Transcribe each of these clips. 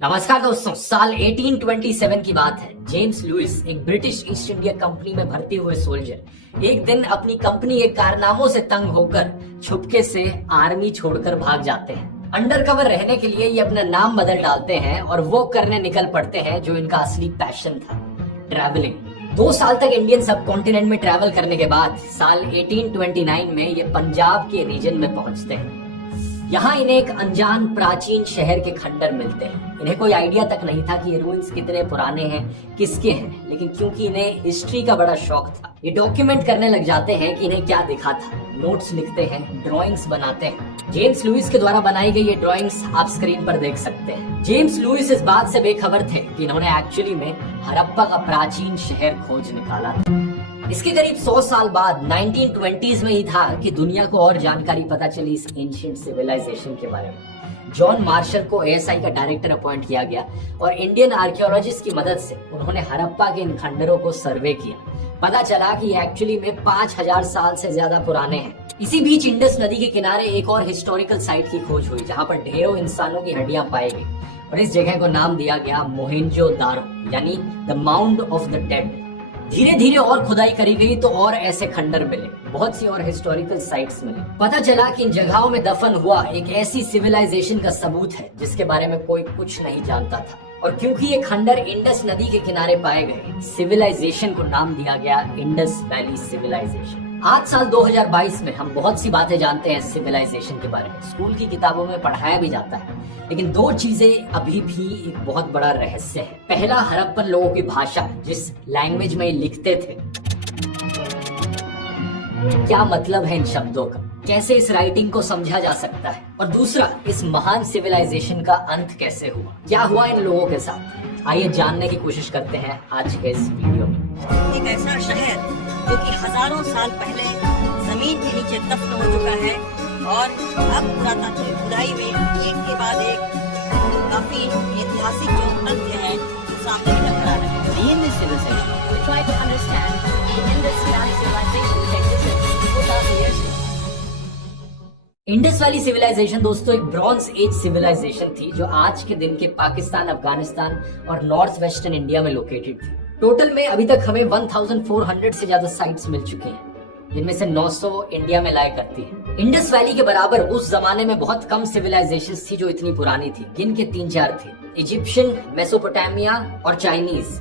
नमस्कार दोस्तों, साल 1827 की बात है। जेम्स लुइस एक ब्रिटिश ईस्ट इंडिया कंपनी में भर्ती हुए सोल्जर एक दिन अपनी कंपनी के कारनामों से तंग होकर छुपके से आर्मी छोड़कर भाग जाते हैं। अंडरकवर रहने के लिए ये अपना नाम बदल डालते हैं और वो करने निकल पड़ते हैं जो इनका असली पैशन था, ट्रैवलिंग। 2 साल तक इंडियन सब कॉन्टिनेंट में ट्रैवल करने के बाद साल 1829 में ये पंजाब के रीजन में पहुंचते हैं। यहाँ इन्हें एक अनजान प्राचीन शहर के खंडर मिलते हैं। इन्हें कोई आइडिया तक नहीं था कि ये रूइंस कितने पुराने हैं, किसके हैं, लेकिन क्योंकि इन्हें हिस्ट्री का बड़ा शौक था, ये डॉक्यूमेंट करने लग जाते हैं कि इन्हें क्या दिखा था। नोट्स लिखते हैं, ड्राइंग्स बनाते हैं। जेम्स लुइस के द्वारा बनाई गई ये ड्राइंग्स आप स्क्रीन पर देख सकते हैं। जेम्स लुइस इस बात से बेखबर थे कि इन्होंने एक्चुअली में हड़प्पा का प्राचीन शहर खोज निकाला था। इसके करीब 100 साल बाद 1920s में ही था कि दुनिया को और जानकारी पता चली इस एंशिएंट सिविलाइजेशन के बारे में। जॉन मार्शल को एएसआई का डायरेक्टर अपॉइंट किया गया और इंडियन आर्कियोलॉजिस्ट की मदद से उन्होंने हड़प्पा के इन खंडरों को सर्वे किया। पता चला कि ये एक्चुअली में 5000 साल से ज्यादा पुराने हैं। इसी बीच इंडस नदी के किनारे एक और हिस्टोरिकल साइट की खोज हुई, जहाँ पर ढेरों इंसानों की हड्डियां पाई गई और इस जगह को नाम दिया गया मोहेंजोदारो, यानी the mound of the dead. धीरे धीरे और खुदाई करी गई तो और ऐसे खंडर मिले, बहुत सी और हिस्टोरिकल साइट्स मिले। पता चला कि इन जगहों में दफन हुआ एक ऐसी सिविलाइजेशन का सबूत है जिसके बारे में कोई कुछ नहीं जानता था। और क्योंकि ये खंडर इंडस नदी के किनारे पाए गए, सिविलाइजेशन को नाम दिया गया इंडस वैली सिविलाइजेशन। आज साल 2022 में हम बहुत सी बातें जानते हैं सिविलाइजेशन के बारे में, स्कूल की किताबों में पढ़ाया भी जाता है, लेकिन 2 चीजें अभी भी एक बहुत बड़ा रहस्य है। पहला, हड़प्पन लोगों की भाषा, जिस लैंग्वेज में लिखते थे, क्या मतलब है इन शब्दों का, कैसे इस राइटिंग को समझा जा सकता है। और दूसरा, इस महान सिविलाइजेशन का अंत कैसे हुआ, क्या हुआ इन लोगों के साथ। आइए जानने की कोशिश करते हैं आज के इस वीडियो में। एक ऐसा शहर जो कि हजारों साल पहले जमीन के नीचे दफन हो चुका है और अब पुरातात्विक खुदाई में एक के बाद एक काफी ऐतिहासिक जो तथ्य है सामने निकल कर आ रहे हैं। In this civilization, we try to understand the Indus Valley civilization which existed 4,000 years ago. Indus valley civilisation दोस्तों एक ब्रॉन्ज एज सिविलाइजेशन थी जो आज के दिन के पाकिस्तान, अफगानिस्तान और नॉर्थ वेस्टर्न इंडिया में लोकेटेड थी। टोटल में अभी तक हमें 1400 से ज्यादा साइट्स मिल चुके हैं, जिनमें से 900 इंडिया में लाया करती है। इंडस वैली के बराबर उस जमाने में बहुत कम सिविलाइजेशंस थी जो इतनी पुरानी थी। गिनके 3-4 थी, इजिप्शियन, मेसोपोटामिया और चाइनीज।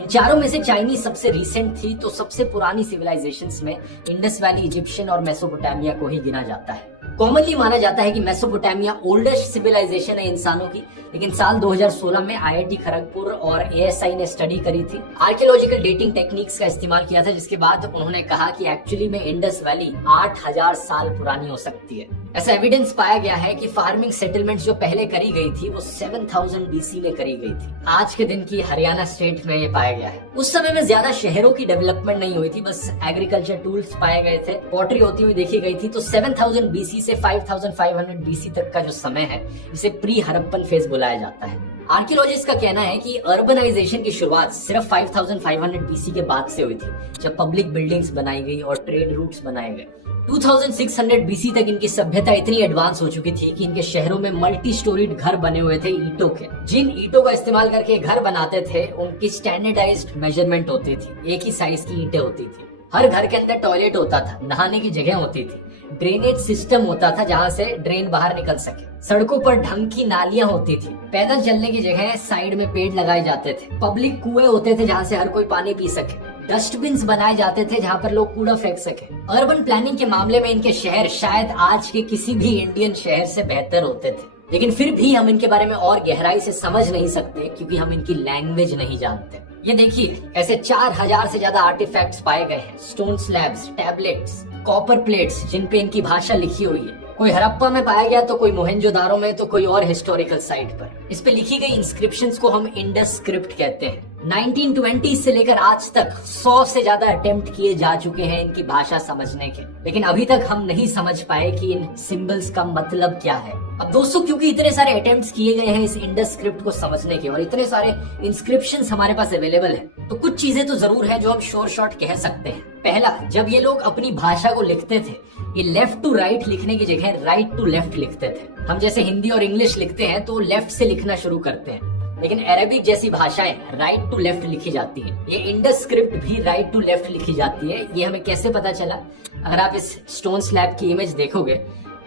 इन चारों में से चाइनीज सबसे रीसेंट थी, तो सबसे पुरानी सिविलाइजेशंस में इंडस वैली, इजिप्शियन और मेसोपोटामिया को ही गिना जाता है। कॉमनली माना जाता है कि मेसोपोटामिया ओल्डेस्ट सिविलाइजेशन है इंसानों की, लेकिन साल 2016 में आईआईटी खड़गपुर और एएसआई ने स्टडी करी थी, आर्कियोलॉजिकल डेटिंग टेक्निक्स का इस्तेमाल किया था, जिसके बाद उन्होंने कहा कि एक्चुअली में इंडस वैली 8000 साल पुरानी हो सकती है। ऐसा एविडेंस पाया गया है कि फार्मिंग सेटलमेंट्स जो पहले करी गई थी वो 7000 बीसी में करी गई थी। आज के दिन की हरियाणा स्टेट में ये पाया गया है। उस समय में ज्यादा शहरों की डेवलपमेंट नहीं हुई थी, बस एग्रीकल्चर टूल्स पाए गए थे, पॉटरी होती हुई देखी गई थी। तो 7000 बीसी से 5500 बीसी तक का जो समय है, इसे प्री हड़प्पन फेज बुलाया जाता है। आर्कियोलॉजिस्ट का कहना है कि अर्बनाइजेशन की शुरुआत सिर्फ 5500 बीसी के बाद से हुई थी, जब पब्लिक बिल्डिंग्स बनाई गई और ट्रेड रूट्स बनाए गए। 2600 बीसी तक इनकी सभ्यता इतनी एडवांस हो चुकी थी कि इनके शहरों में मल्टी स्टोरीड घर बने हुए थे ईंटों के। जिन ईंटों का इस्तेमाल करके घर बनाते थे, उनकी स्टैंडर्डाइज्ड मेजरमेंट होती थी, एक ही साइज की ईंटें होती थी। हर घर के अंदर टॉयलेट होता था, नहाने की जगह होती थी, ड्रेनेज सिस्टम होता था जहाँ से ड्रेन बाहर निकल सके, सड़कों पर ढंग की नालियां होती थी, पैदल चलने की जगह साइड में पेड़ लगाए जाते थे, पब्लिक कुएं होते थे जहाँ से हर कोई पानी पी सके, डस्टबिन्स बनाए जाते थे जहाँ पर लोग कूड़ा फेंक सके। अर्बन प्लानिंग के मामले में इनके शहर शायद आज के किसी भी इंडियन शहर से बेहतर होते थे, लेकिन फिर भी हम इनके बारे में और गहराई से समझ नहीं सकते क्योंकि हम इनकी लैंग्वेज नहीं जानते। ये देखिए, ऐसे 4000 से ज्यादा आर्टिफैक्ट्स पाए गए हैं, stone slabs, tablets, copper plates जिन पे इनकी भाषा लिखी हुई है। कोई हड़प्पा में पाया गया तो कोई मोहेंजोदारो में, तो कोई और हिस्टोरिकल साइट पर। इस पे लिखी गई इंस्क्रिप्शंस को हम इंडस स्क्रिप्ट कहते हैं। 1920 से लेकर आज तक 100 से ज्यादा अटेम्प्ट किए जा चुके हैं इनकी भाषा समझने के, लेकिन अभी तक हम नहीं समझ पाए कि इन सिंबल्स का मतलब क्या है। अब दोस्तों, क्योंकि इतने सारे अटेम्प्ट्स किए गए हैं इस इंडस स्क्रिप्ट को समझने के और इतने सारे इंस्क्रिप्शंस हमारे पास अवेलेबल है, तो कुछ चीजें तो जरूर है जो हम शोर शॉर्ट कह सकते हैं। पहला, जब ये लोग अपनी भाषा को लिखते थे, ये लेफ्ट टू राइट लिखने की जगह राइट टू लेफ्ट लिखते थे। हम जैसे हिंदी और इंग्लिश लिखते हैं तो लेफ्ट से लिखना शुरू करते हैं, लेकिन अरबिक जैसी भाषाएं राइट टू लेफ्ट लिखी जाती हैं। ये इंडस स्क्रिप्ट भी राइट टू लेफ्ट लिखी जाती है। ये हमें कैसे पता चला? अगर आप इस स्टोन स्लैब की इमेज देखोगे,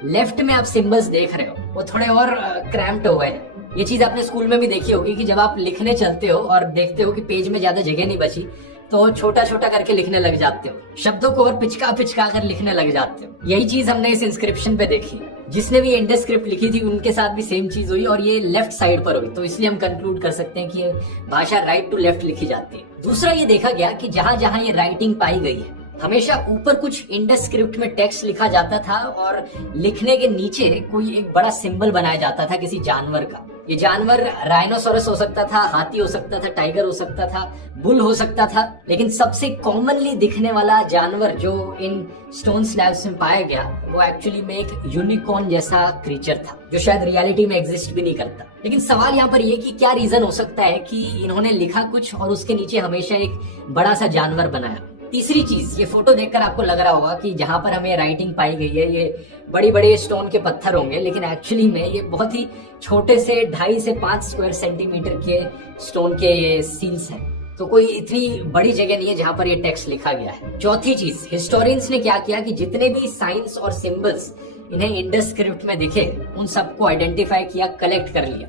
लेफ्ट में आप सिंबल्स देख रहे हो, वो थोड़े और क्रैम्प्ड हो गए हैं। ये चीज आपने स्कूल में भी देखी होगी कि जब आप लिखने चलते हो और देखते हो कि पेज में ज्यादा जगह नहीं बची, तो छोटा छोटा करके लिखने लग जाते हो, शब्दों को और पिचका पिचका कर लिखने लग जाते हो। यही चीज हमने इस इंस्क्रिप्शन पे देखी। जिसने भी इंडस स्क्रिप्ट लिखी थी उनके साथ भी सेम चीज हुई और ये लेफ्ट साइड पर हुई, तो इसलिए हम कंक्लूड कर सकते हैं कि ये भाषा राइट टू लेफ्ट लिखी जाती है। दूसरा, ये देखा गया कि जहां जहां ये राइटिंग पाई गई है, हमेशा ऊपर कुछ इंडस स्क्रिप्ट में टेक्स्ट लिखा जाता था और लिखने के नीचे कोई एक बड़ा सिंबल बनाया जाता था किसी जानवर का। ये जानवर राइनोसोरस हो सकता था, हाथी हो सकता था, टाइगर हो सकता था, बुल हो सकता था, लेकिन सबसे कॉमनली दिखने वाला जानवर जो इन स्टोन स्लैब्स में पाया गया वो एक्चुअली में एक यूनिकॉर्न जैसा क्रीचर था, जो शायद रियलिटी में एग्जिस्ट भी नहीं करता। लेकिन सवाल यहाँ पर ये कि क्या रीजन हो सकता है कि इन्होंने लिखा कुछ और उसके नीचे हमेशा एक बड़ा सा जानवर बनाया। तीसरी चीज, ये फोटो देखकर आपको लग रहा होगा कि जहां पर हमें राइटिंग पाई गई है ये बड़ी बड़े स्टोन के पत्थर होंगे, लेकिन एक्चुअली में ये बहुत ही छोटे से 2.5 से 5 स्क्वायर सेंटीमीटर के स्टोन के ये सील्स हैं, तो कोई इतनी बड़ी जगह नहीं है जहां पर ये टेक्स्ट लिखा गया है। चौथी चीज, हिस्टोरियंस ने क्या किया कि जितने भी साइंस और सिंबल्स इन्हें इंडस स्क्रिप्ट में दिखे उन सबको आइडेंटिफाई किया, कलेक्ट कर लिया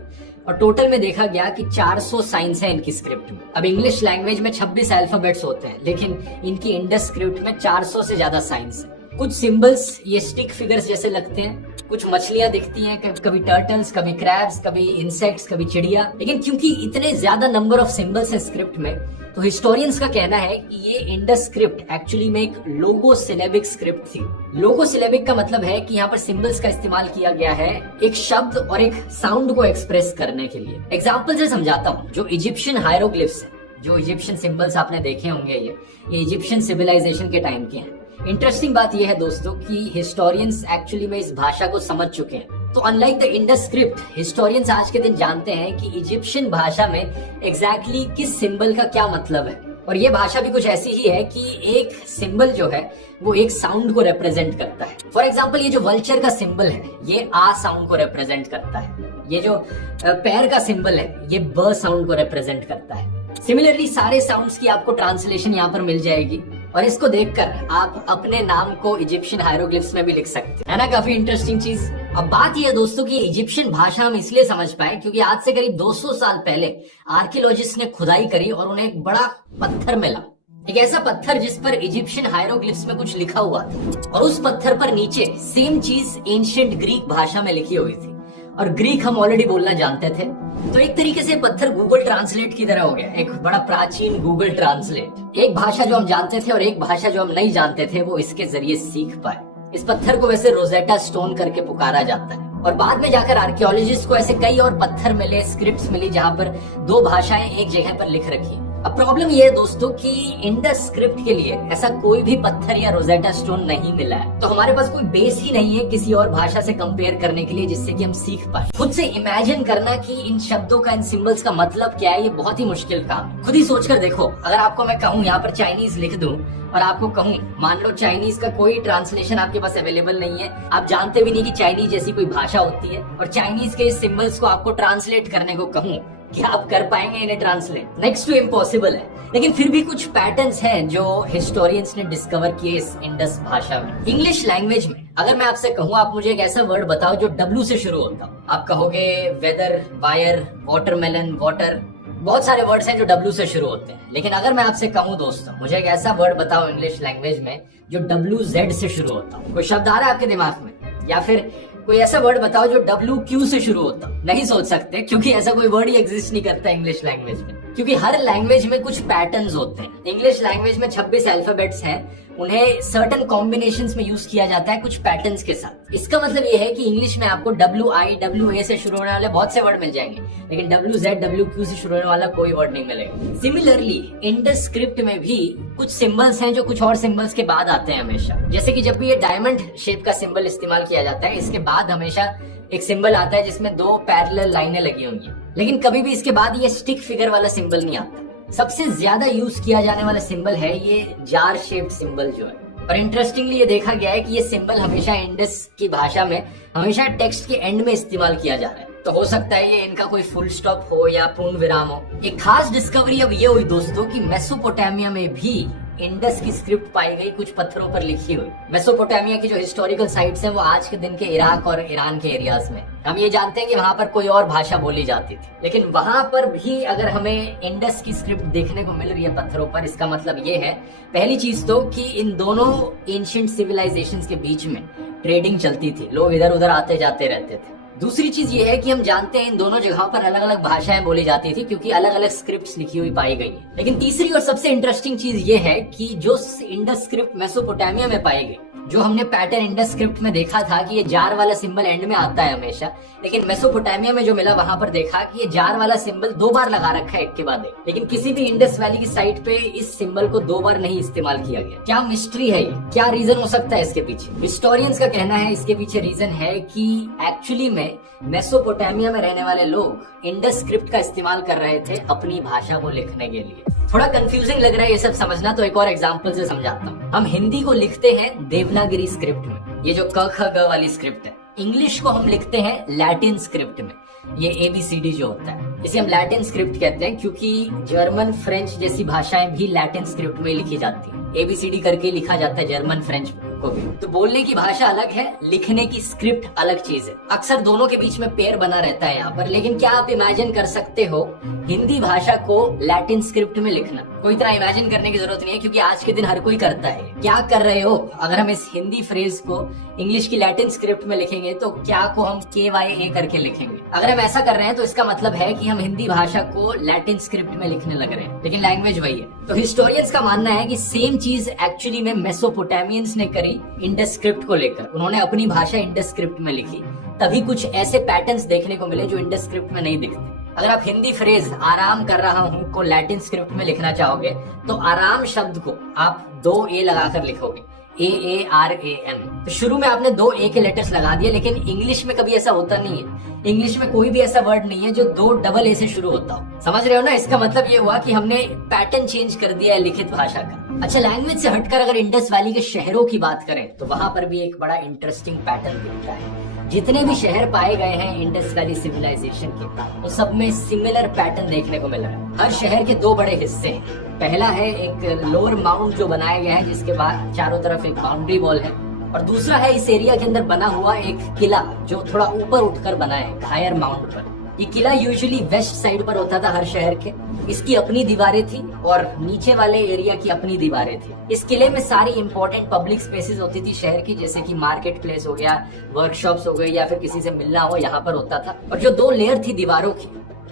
और टोटल में देखा गया कि 400 साइंस है इनकी स्क्रिप्ट में। अब इंग्लिश लैंग्वेज में 26 अल्फाबेट्स होते हैं, लेकिन इनकी इंडस स्क्रिप्ट में 400 से ज्यादा साइंस है। कुछ सिंबल्स ये स्टिक फिगर्स जैसे लगते हैं, कुछ मछलियां दिखती हैं, कभी टर्टल्स, कभी क्रैब्स, कभी इंसेक्ट्स, कभी चिड़िया। लेकिन क्योंकि इतने ज्यादा नंबर ऑफ सिंबल्स है स्क्रिप्ट में, तो हिस्टोरियंस का कहना है कि ये इंडस स्क्रिप्ट एक्चुअली में एक लोगो सिलेबिक स्क्रिप्ट थी। लोगो सिलेबिक का मतलब है कि यहाँ पर सिंबल्स का इस्तेमाल किया गया है एक शब्द और एक साउंड को एक्सप्रेस करने के लिए। एग्जाम्पल से समझाता हूँ। जो इजिप्शियन हायरोग्लिफ्स है, जो इजिप्शियन सिंबल्स आपने देखे होंगे, ये इजिप्शियन सिविलाइजेशन के टाइम के हैं। इंटरेस्टिंग बात यह है दोस्तों कि हिस्टोरियंस एक्चुअली में इस भाषा को समझ चुके हैं। तो unlike the Indus script, historians आज के दिन जानते हैं कि इजिप्शियन भाषा में एग्जैक्टली किस सिंबल का क्या मतलब है। और ये भाषा भी कुछ ऐसी ही है कि एक सिंबल जो है वो एक साउंड को रिप्रेजेंट करता है। फॉर एग्जाम्पल, ये जो वल्चर का सिंबल है ये आ साउंड को रिप्रेजेंट करता है। ये जो पैर का सिंबल है ये ब साउंड को रिप्रेजेंट करता है। सिमिलरली सारे साउंड्स की आपको ट्रांसलेशन यहाँ पर मिल जाएगी और इसको देखकर आप अपने नाम को इजिप्शियन हायरोग्लिफ्स में भी लिख सकते हैं, है ना? काफी इंटरेस्टिंग चीज। अब बात यह है दोस्तों कि इजिप्शियन भाषा हम इसलिए समझ पाए क्योंकि आज से करीब 200 साल पहले आर्कियोलॉजिस्ट ने खुदाई करी और उन्हें एक बड़ा पत्थर मिला, एक ऐसा पत्थर जिस पर इजिप्शियन हायरोग्लिफ्स में कुछ लिखा हुआ था और उस पत्थर पर नीचे सेम चीज एंशिएंट ग्रीक भाषा में लिखी हुई थी। और ग्रीक हम ऑलरेडी बोलना जानते थे, तो एक तरीके से पत्थर गूगल ट्रांसलेट की तरह हो गया, एक बड़ा प्राचीन गूगल ट्रांसलेट। एक भाषा जो हम जानते थे और एक भाषा जो हम नहीं जानते थे वो इसके जरिए सीख पाए। इस पत्थर को वैसे रोजेटा स्टोन करके पुकारा जाता है और बाद में जाकर आर्कियोलॉजिस्ट को ऐसे कई और पत्थर मिले, स्क्रिप्ट्स मिली जहां पर दो भाषाएं एक जगह पर लिख रखी। अब प्रॉब्लम यह है दोस्तों कि इंडस स्क्रिप्ट के लिए ऐसा कोई भी पत्थर या रोजेटा स्टोन नहीं मिला है, तो हमारे पास कोई बेस ही नहीं है किसी और भाषा से कंपेयर करने के लिए जिससे कि हम सीख पाए। खुद से इमेजिन करना कि इन शब्दों का, इन सिंबल्स का मतलब क्या है, ये बहुत ही मुश्किल काम है। खुद ही सोचकर देखो, अगर आपको मैं कहूँ यहाँ पर चाइनीज लिख दूं और आपको कहूँ, मान लो चाइनीज का कोई ट्रांसलेशन आपके पास अवेलेबल नहीं है, आप जानते भी नहीं कि चाइनीज जैसी कोई भाषा होती है, और चाइनीज के सिंबल्स को आपको ट्रांसलेट करने को कहूँ, क्या आप कर पाएंगे इन्हें ट्रांसलेट? नेक्स्ट टू इम्पॉसिबल है। लेकिन फिर भी कुछ पैटर्न्स हैं जो हिस्टोरियंस ने डिस्कवर किए इस इंडस भाषा में। इंग्लिश लैंग्वेज में अगर मैं आपसे कहूँ, आप मुझे एक ऐसा वर्ड बताओ जो W से शुरू होता हो। आप कहोगे वेदर, वायर, वाटरमेलन, वाटर, बहुत सारे वर्ड्स हैं जो W से शुरू होते हैं। लेकिन अगर मैं आपसे कहूँ दोस्तों, मुझे एक ऐसा वर्ड बताओ इंग्लिश लैंग्वेज में जो WZ से शुरू होता हो। कोई शब्द आ रहा है आपके दिमाग में? या फिर कोई ऐसा वर्ड बताओ जो WQ से शुरू होता? नहीं सोच सकते, क्योंकि ऐसा कोई वर्ड ही एग्जिस्ट नहीं करता इंग्लिश लैंग्वेज में, क्योंकि हर लैंग्वेज में कुछ पैटर्न्स होते हैं। इंग्लिश लैंग्वेज में 26 अल्फाबेट्स हैं, उन्हें सर्टन कॉम्बिनेशंस में यूज किया जाता है कुछ पैटर्न्स के साथ। इसका मतलब ये है कि इंग्लिश में आपको WI WA से शुरू होने वाले बहुत से वर्ड मिल जाएंगे, लेकिन WZ WQ से शुरू होने वाला कोई वर्ड नहीं मिलेगा। सिमिलरली इंडस स्क्रिप्ट में भी कुछ सिंबल्स हैं जो कुछ और सिंबल्स के बाद आते हैं हमेशा। जैसे कि जब भी ये डायमंड शेप का सिंबल इस्तेमाल किया जाता है, इसके बाद हमेशा एक सिंबल आता है जिसमें 2 पैरेलल लाइनें लगी होंगी, लेकिन कभी भी इसके बाद ये स्टिक फिगर वाला सिंबल नहीं आता। सबसे ज्यादा यूज किया जाने वाला सिंबल है ये जार शेप्ड सिंबल जो है। और इंटरेस्टिंगली ये देखा गया है कि ये सिंबल हमेशा इंडस की भाषा में हमेशा टेक्स्ट के एंड में इस्तेमाल किया जा रहा है। तो हो सकता है ये इनका कोई फुल स्टॉप हो या पूर्ण विराम हो। एक खास डिस्कवरी अब ये हुई दोस्तों कि मेसोपोटामिया में भी इंडस की स्क्रिप्ट पाई गई कुछ पत्थरों पर लिखी हुई। मेसोपोटामिया की जो हिस्टोरिकल साइट्स हैं वो आज के दिन के इराक और ईरान के एरियाज में। हम ये जानते हैं कि वहां पर कोई और भाषा बोली जाती थी, लेकिन वहां पर भी अगर हमें इंडस की स्क्रिप्ट देखने को मिल रही है पत्थरों पर, इसका मतलब ये है पहली चीज तो कि इन दोनों एंशिएंट सिविलाइजेशंस के बीच में ट्रेडिंग चलती थी, लोग इधर उधर आते जाते रहते थे। दूसरी चीज ये है कि हम जानते हैं इन दोनों जगहों पर अलग अलग भाषाएं बोली जाती थी क्योंकि अलग अलग स्क्रिप्ट्स लिखी हुई पाई गई है। लेकिन तीसरी और सबसे इंटरेस्टिंग चीज ये है कि जो इंडस स्क्रिप्ट मेसोपोटामिया में पाई गई, जो हमने पैटर्न इंडस स्क्रिप्ट में देखा था कि ये जार वाला सिंबल एंड में आता है हमेशा, लेकिन मेसोपोटामिया में जो मिला वहां पर देखा कि ये जार वाला सिंबल 2 बार लगा रखा है एक के बाद एक, लेकिन किसी भी इंडस वैली की साइट पे इस सिंबल को 2 बार नहीं इस्तेमाल किया गया। क्या मिस्ट्री है ये? क्या रीजन हो सकता है इसके पीछे? हिस्टोरियंस का कहना है इसके पीछे रीजन है कि एक्चुअली में मेसोपोटामिया में रहने वाले लोग इंडस स्क्रिप्ट का इस्तेमाल कर रहे थे अपनी भाषा को लिखने के लिए। थोड़ा कंफ्यूजिंग लग रहा है ये सब समझना, तो एक और एग्जांपल से समझाता हूँ। हम हिंदी को लिखते हैं देवनागरी स्क्रिप्ट में, ये जो क ख ग वाली स्क्रिप्ट है। इंग्लिश को हम लिखते हैं लैटिन स्क्रिप्ट में, ये ABCD जो होता है, इसे हम लैटिन स्क्रिप्ट कहते हैं क्योंकि जर्मन फ्रेंच जैसी भाषाएं भी लैटिन स्क्रिप्ट में लिखी जाती है। ABCD करके लिखा जाता है जर्मन फ्रेंच को भी। तो बोलने की भाषा अलग है, लिखने की स्क्रिप्ट अलग चीज है। अक्सर दोनों के बीच में पेयर बना रहता है यहाँ पर, लेकिन क्या आप इमेजिन कर सकते हो हिंदी भाषा को लैटिन स्क्रिप्ट में लिखना? कोई इतना इमेजिन करने की जरूरत नहीं है क्योंकि आज के दिन हर कोई करता है। क्या कर रहे हो? अगर हम इस हिंदी फ्रेज को इंग्लिश की लैटिन स्क्रिप्ट में लिखेंगे तो क्या को हम KYA करके लिखेंगे। अगर हम ऐसा कर रहे हैं तो इसका मतलब है कि हम हिंदी भाषा को लैटिन स्क्रिप्ट में लिखने लग रहे हैं, लेकिन लैंग्वेज वही है। तो हिस्टोरियंस का मानना है कि सेम चीज एक्चुअली में मेसोपोटामियंस ने करी इंडस स्क्रिप्ट को लेकर। उन्होंने अपनी भाषा इंडस स्क्रिप्ट में लिखी, तभी कुछ ऐसे पैटर्न्स देखने को मिले जो इंडस स्क्रिप्ट में नहीं दिखते। अगर आप हिंदी फ्रेज आराम कर रहा हूँ को लैटिन स्क्रिप्ट में लिखना चाहोगे तो आराम शब्द को आप 2 A लगाकर लिखोगे, AARAM। तो शुरू में आपने 2 A के लेटर्स लगा दिए, लेकिन इंग्लिश में कभी ऐसा होता नहीं है। इंग्लिश में कोई भी ऐसा वर्ड नहीं है जो 2 डबल A से शुरू होता हो। समझ रहे हो ना? इसका मतलब ये हुआ कि हमने पैटर्न चेंज कर दिया है लिखित भाषा का। अच्छा, लैंग्वेज से हटकर अगर इंडस वैली के शहरों की बात करें तो वहां पर भी एक बड़ा इंटरेस्टिंग पैटर्न दिखता है। जितने भी शहर पाए गए हैं इंडस वैली सिविलाइजेशन के, वो सब में सिमिलर पैटर्न देखने को मिल रहा है। हर शहर के 2 बड़े हिस्से हैं। पहला है एक लोअर माउंट जो बनाया गया है, जिसके बाद चारों तरफ एक बाउंड्री वॉल है, और दूसरा है इस एरिया के अंदर बना हुआ एक किला जो थोड़ा ऊपर उठकर बना है हायर माउंट पर। ये किला यूजुअली वेस्ट साइड पर होता था हर शहर के। इसकी अपनी दीवारें थी और नीचे वाले एरिया की अपनी दीवारें थी। इस किले में सारी इंपॉर्टेंट पब्लिक स्पेसेस होती थी शहर की, जैसे कि मार्केट प्लेस हो गया, वर्कशॉप्स हो गए, या फिर किसी से मिलना हो यहाँ पर होता था। और जो 2 लेयर थी दीवारों की,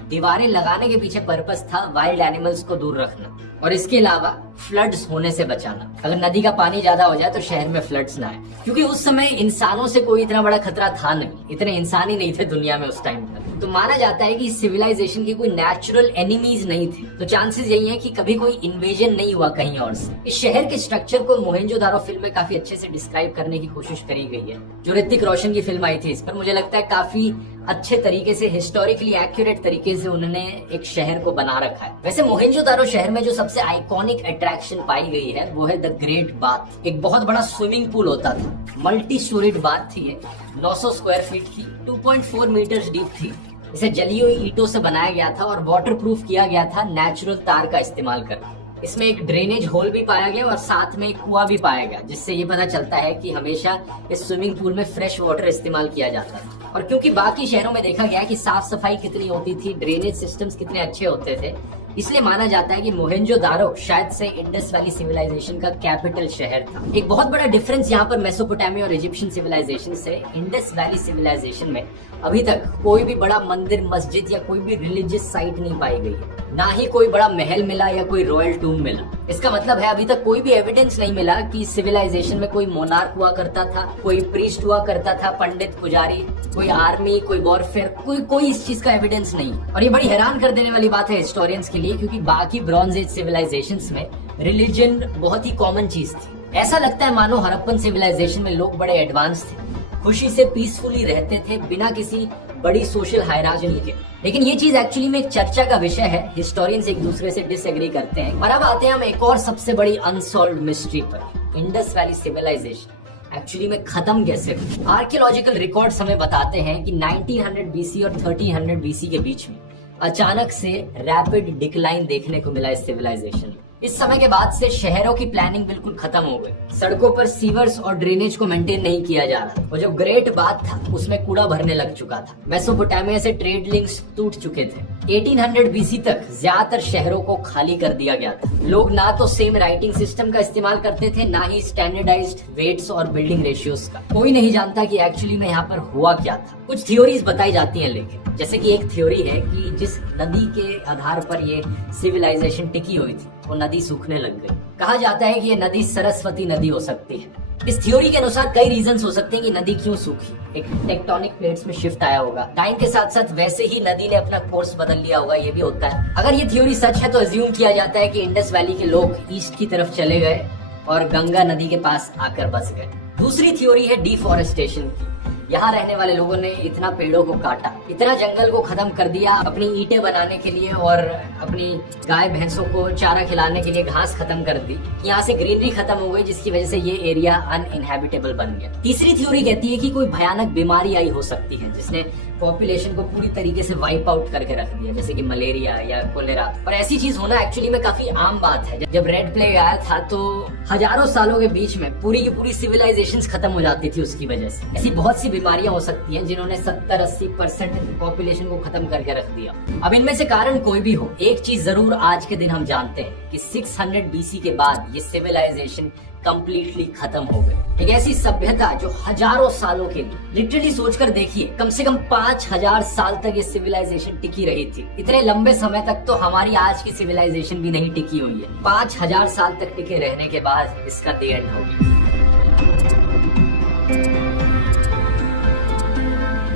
दीवारें लगाने के पीछे पर्पस था वाइल्ड एनिमल्स को दूर रखना और इसके अलावा फ्लड्स होने से बचाना। अगर नदी का पानी ज्यादा हो जाए तो शहर में फ्लड्स ना आए, क्योंकि उस समय इंसानों से कोई इतना बड़ा खतरा था नहीं, इतने इंसान ही नहीं थे दुनिया में उस टाइम पर। तो माना जाता है कि इस सिविलाइजेशन की कोई नेचुरल एनिमीज नहीं थे, तो चांसेस यही है कि कभी कोई इन्वेजन नहीं हुआ कहीं और से। इस शहर के स्ट्रक्चर को मोहेंजोदारो फिल्म में काफी अच्छे से डिस्क्राइब करने की कोशिश करी गई है, जो ऋतिक रोशन की फिल्म आई थी। इस पर मुझे लगता है काफी अच्छे तरीके से, हिस्टोरिकली एक्यूरेट तरीके से उन्होंने एक शहर को बना रखा है। वैसे मोहेंजोदारो शहर में जो सबसे आइकॉनिक अट्रैक्शन पाई गई है वो है द ग्रेट बाथ। एक बहुत बड़ा स्विमिंग पूल होता था, मल्टी स्टोरीड बाथ थी ये, 900 स्क्वायर फीट की, 2.4 मीटर्स डीप थी। इसे जली हुई ईंटों से बनाया गया था और वाटर प्रूफ किया गया था नेचुरल तार का इस्तेमाल करके। इसमें एक ड्रेनेज होल भी पाया गया और साथ में एक कुआं भी पाया गया, जिससे ये पता चलता है कि हमेशा इस स्विमिंग पूल में फ्रेश वाटर इस्तेमाल किया जाता था। और क्योंकि बाकी शहरों में देखा गया कि साफ सफाई कितनी होती थी, ड्रेनेज सिस्टम्स कितने अच्छे होते थे, इसलिए माना जाता है कि मोहेंजोदारो शायद से इंडस वैली सिविलाइजेशन का कैपिटल शहर था। एक बहुत बड़ा डिफरेंस यहाँ पर मेसोपोटामिया और इजिप्शियन सिविलाइजेशन से इंडस वैली सिविलाइजेशन में अभी तक कोई भी बड़ा मंदिर, मस्जिद या कोई भी रिलीजियस साइट नहीं पाई गई है। ना ही कोई बड़ा महल मिला या कोई रॉयल टूम मिला। इसका मतलब है अभी तक कोई भी एविडेंस नहीं मिला कि सिविलाइजेशन में कोई मोनार्क हुआ करता था, कोई प्रीस्ट हुआ करता था, पंडित, पुजारी, कोई आर्मी, कोई वॉरफेयर, कोई इस चीज का एविडेंस नहीं। और ये बड़ी हैरान कर देने वाली बात है हिस्टोरियंस के लिए, क्योंकि बाकी ब्रॉन्ज एज सिविलाइजेशंस में रिलीजन बहुत ही कॉमन चीज थी। ऐसा लगता है मानो हड़प्पन सिविलाइजेशन में लोग बड़े एडवांस थे, खुशी से पीसफुली रहते थे बिना किसी बड़ी सोशल हायरार्की के। लेकिन ये चीज एक्चुअली में एक चर्चा का विषय है। हिस्टोरियंस एक दूसरे से डिसएग्री करते हैं। और अब आते हैं हम एक और सबसे बड़ी अनसॉल्व्ड मिस्ट्री पर। इंडस वैली सिविलाइजेशन एक्चुअली में खत्म कैसे हुई? आर्कियोलॉजिकल रिकॉर्ड्स हमें बताते हैं कि 1900 बीसी और 1300 बीसी के बीच में अचानक से रैपिड डिक्लाइन देखने को मिला इस सिविलाइजेशन में। इस समय के बाद से शहरों की प्लानिंग बिल्कुल खत्म हो गई। सड़कों पर सीवर्स और ड्रेनेज को मेंटेन नहीं किया जा रहा और जो ग्रेट बात था उसमें कूड़ा भरने लग चुका था। मेसोपोटामिया से ट्रेड लिंक्स टूट चुके थे। 1800 बीसी तक ज्यादातर शहरों को खाली कर दिया गया था। लोग ना तो सेम राइटिंग सिस्टम का इस्तेमाल करते थे, ना ही स्टैंडर्डाइज्ड वेट्स और बिल्डिंग रेशियोज का। कोई नहीं जानता कि एक्चुअली में यहाँ पर हुआ क्या था। कुछ थ्योरीज बताई जाती हैं, लेकिन जैसे कि एक थ्योरी है कि जिस नदी के आधार पर ये सिविलाइजेशन टिकी हुई थी वो नदी सूखने लग गई। कहा जाता है कि ये नदी सरस्वती नदी हो सकती है। इस थ्योरी के अनुसार कई रीजंस हो सकते हैं कि नदी क्यों सूखी। एक टेक्टोनिक प्लेट्स में शिफ्ट आया होगा, टाइम के साथ साथ वैसे ही नदी ने अपना कोर्स बदल लिया होगा, ये भी होता है। अगर ये थ्योरी सच है तो अज्यूम किया जाता है कि इंडस वैली के लोग ईस्ट की तरफ चले गए और गंगा नदी के पास आकर बस गए। दूसरी थ्योरी है डिफॉरेस्टेशन की। यहाँ रहने वाले लोगों ने इतना पेड़ों को काटा, इतना जंगल को खत्म कर दिया अपनी ईंटें बनाने के लिए और अपनी गाय भैंसों को चारा खिलाने के लिए घास खत्म कर दी। यहाँ से ग्रीनरी खत्म हो गई, जिसकी वजह से ये एरिया अनइनहेबिटेबल बन गया। तीसरी थ्योरी कहती है कि कोई भयानक बीमारी आई हो सकती है जिसने पॉपुलेशन को पूरी तरीके से वाइप आउट करके रख दिया, जैसे कि मलेरिया या कोलेरा। और ऐसी चीज होना एक्चुअली में काफी आम बात है। जब रेड प्लेग आया था तो हजारों सालों के बीच में पूरी की पूरी सिविलाइजेशंस खत्म हो जाती थी उसकी वजह से। ऐसी बहुत सी बीमारियां हो सकती हैं जिन्होंने 70-80% पॉपुलेशन को खत्म करके रख दिया। अब इनमें से कारण कोई भी हो, एक चीज जरूर आज के दिन हम जानते हैं कि 600 बीसी के बाद ये सिविलाइजेशन कंप्लीटली खत्म हो गई। एक ऐसी सभ्यता जो हजारों सालों के लिए, लिटरली सोचकर देखिए, कम से कम 5000 साल तक ये सिविलाइजेशन टिकी रही थी। इतने लंबे समय तक तो हमारी आज की सिविलाइजेशन भी नहीं टिकी हुई है। 5000 साल तक टिके रहने के बाद इसका द एंड हो गया।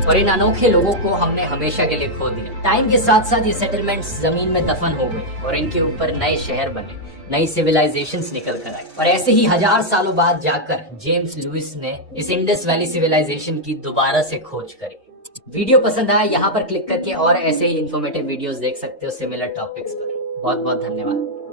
और इन अनोखे लोगों को हमने हमेशा के लिए खो दिया। टाइम के साथ साथ ये सेटलमेंट्स जमीन में दफन हो गए और इनके ऊपर नए शहर बने, नई सिविलाइजेशंस निकल कर आई। और ऐसे ही 1000 सालों बाद जाकर जेम्स लुइस ने इस इंडस वैली सिविलाइजेशन की दोबारा से खोज करी। वीडियो पसंद आया, यहाँ पर क्लिक करके और ऐसे ही इंफॉर्मेटिव वीडियोस देख सकते हो सिमिलर टॉपिक्स पर। बहुत बहुत धन्यवाद।